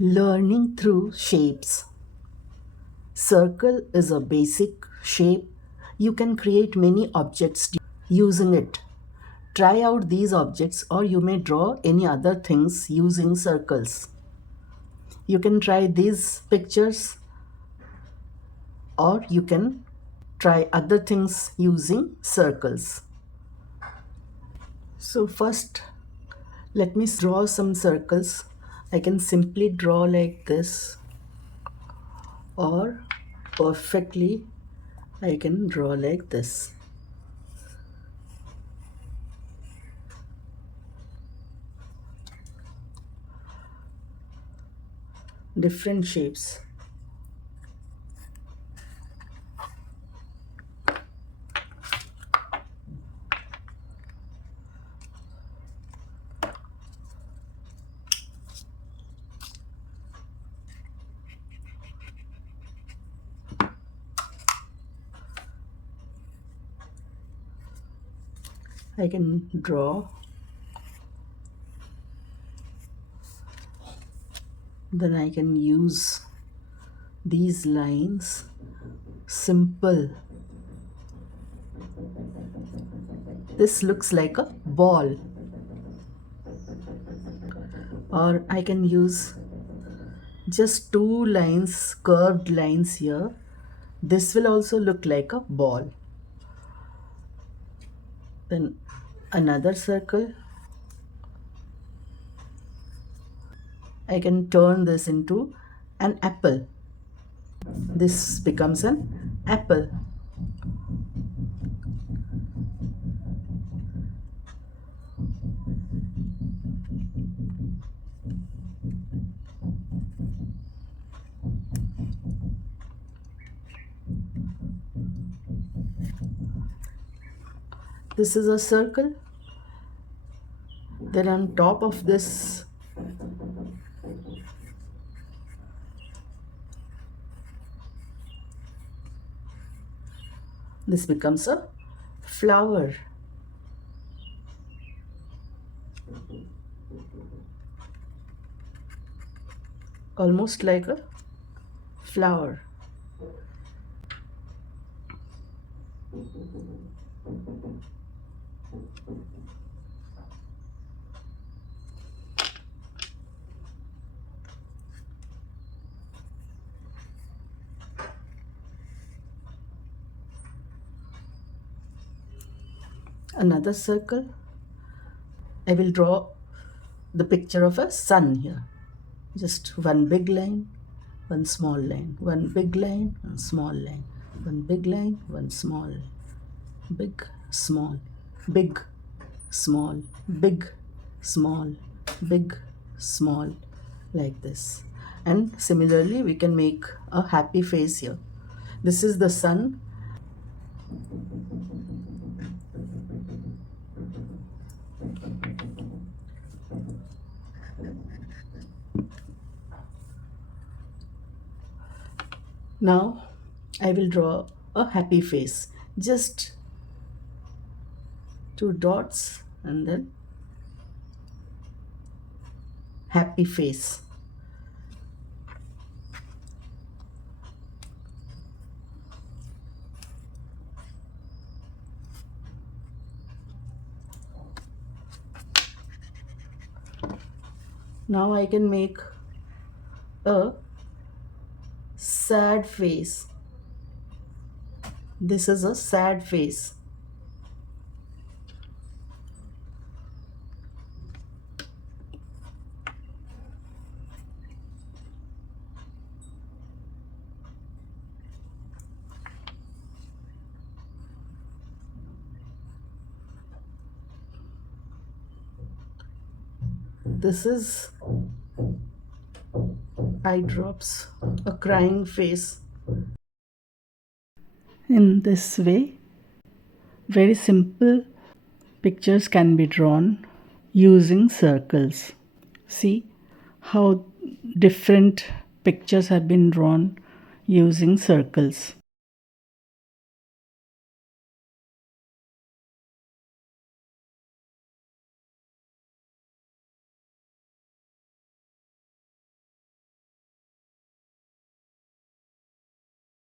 Learning through shapes. Circle is a basic shape. You can create many objects using it. Try out these objects or you may draw any other things using circles. You can try these pictures or you can try other things using circles. So first let me draw some circles. I can simply draw like this or perfectly I can draw like this. Different shapes. I can draw, then I can use these lines, simple. This looks like a ball, or I can use just two lines, curved lines here. This will also look like a ball. Then another circle. I can turn this into an apple. This becomes an apple. This is a circle. Then on top of this, this becomes a flower. Almost like a flower. Another circle. I will draw the picture of a sun here. Just one big line, one small line, one big line, one small line, one big line, one small, big, small, big, small, big, small, big, small, like this. And similarly, we can make a happy face here. This is the sun. Now I will draw a happy face. Just two dots and then happy face. Now I can make a sad face. This is a sad face. This is eye drops, a crying face. In this way, very simple pictures can be drawn using circles. See how different pictures have been drawn using circles.